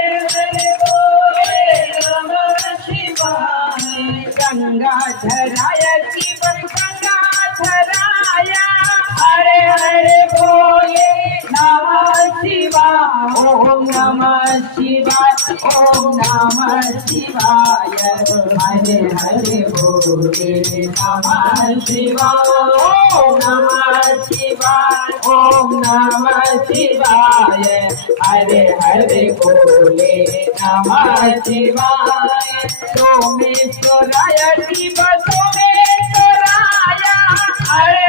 हरे बोले नमः शिवाय। गंगाधराय शिव गंगाधराय हरे हरे बोले नमः शिवाय। ओम नमः शिवाय ओम नमः शिवाय हरे हरे बोले नमः शिवाय। ओम नमः शिवाय ओम नमः शिवाय हरे हरे बोले नमः शिवाय। सोमेश्वराय शिव सोमेश्वराय हरे